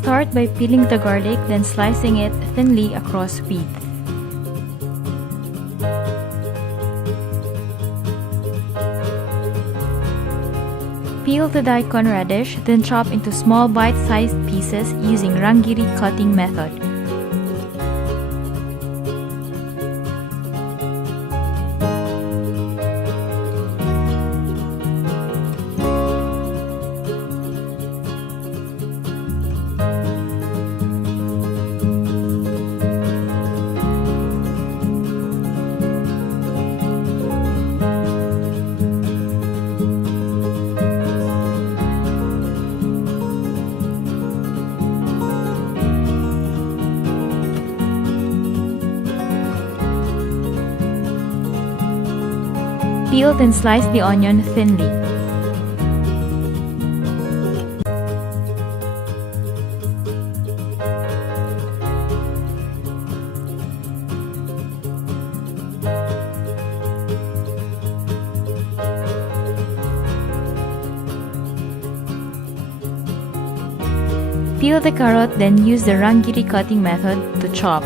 Start by peeling the garlic, then slicing it thinly across width. Peel the daikon radish, then chop into small bite-sized pieces using rangiri cutting method. Peel and slice the onion thinly. Peel the carrot, then use the rangiri cutting method to chop.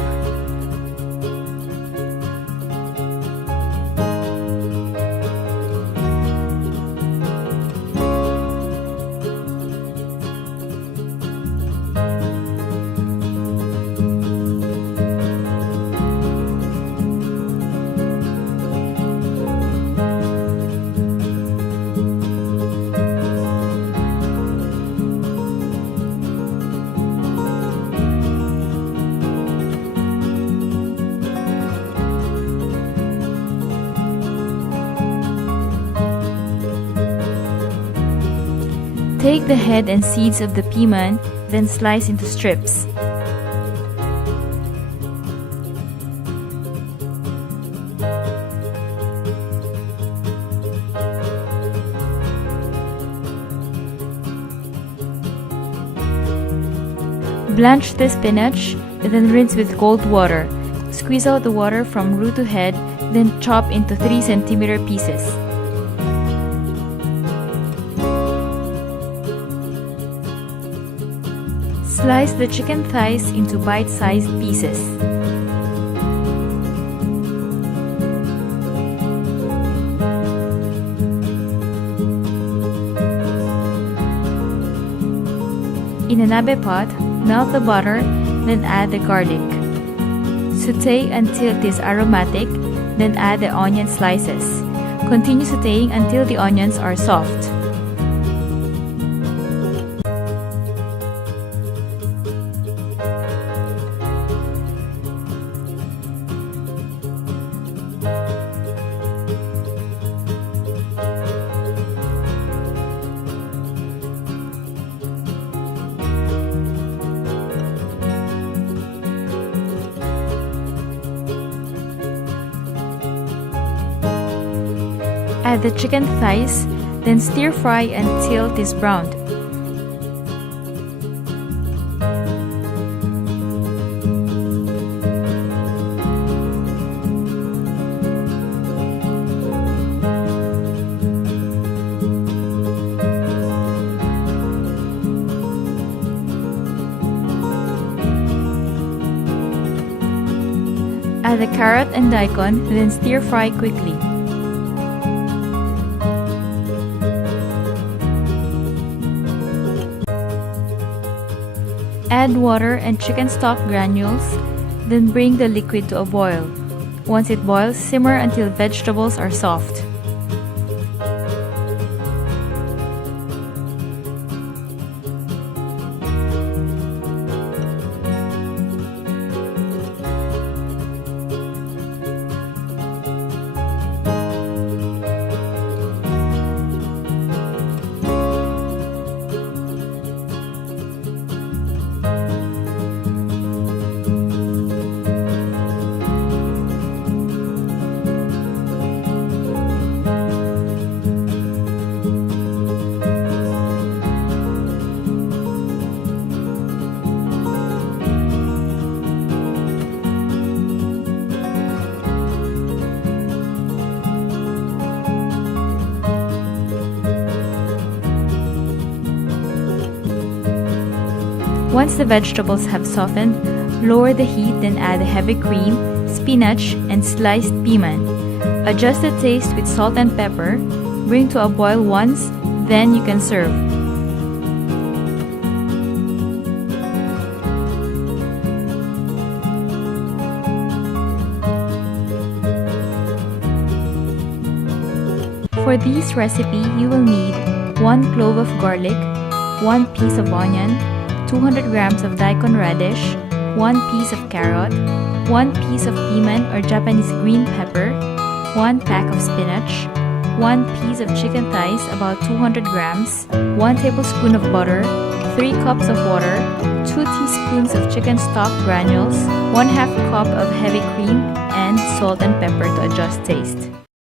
Take the head and seeds of the piman, then slice into strips. Blanch the spinach, then rinse with cold water. Squeeze out the water from root to head, then chop into 3 cm pieces. Slice the chicken thighs into bite-sized pieces. In a nabe pot, melt the butter, then add the garlic. Sauté until it is aromatic, then add the onion slices. Continue sautéing until the onions are soft. Add the chicken thighs, then stir fry until it is browned. Add the carrot and daikon, then stir fry quickly. Add water and chicken stock granules, then bring the liquid to a boil. Once it boils, simmer until vegetables are soft. Once the vegetables have softened, lower the heat, then add the heavy cream, spinach, and sliced piman. Adjust the taste with salt and pepper. Bring to a boil once, then you can serve. For this recipe, you will need 1 clove of garlic, 1 piece of onion, 200 grams of daikon radish, 1 piece of carrot, 1 piece of piman or Japanese green pepper, 1 pack of spinach, 1 piece of chicken thighs about 200 grams, 1 tablespoon of butter, 3 cups of water, 2 teaspoons of chicken stock granules, 1/2 cup of heavy cream, and salt and pepper to adjust taste.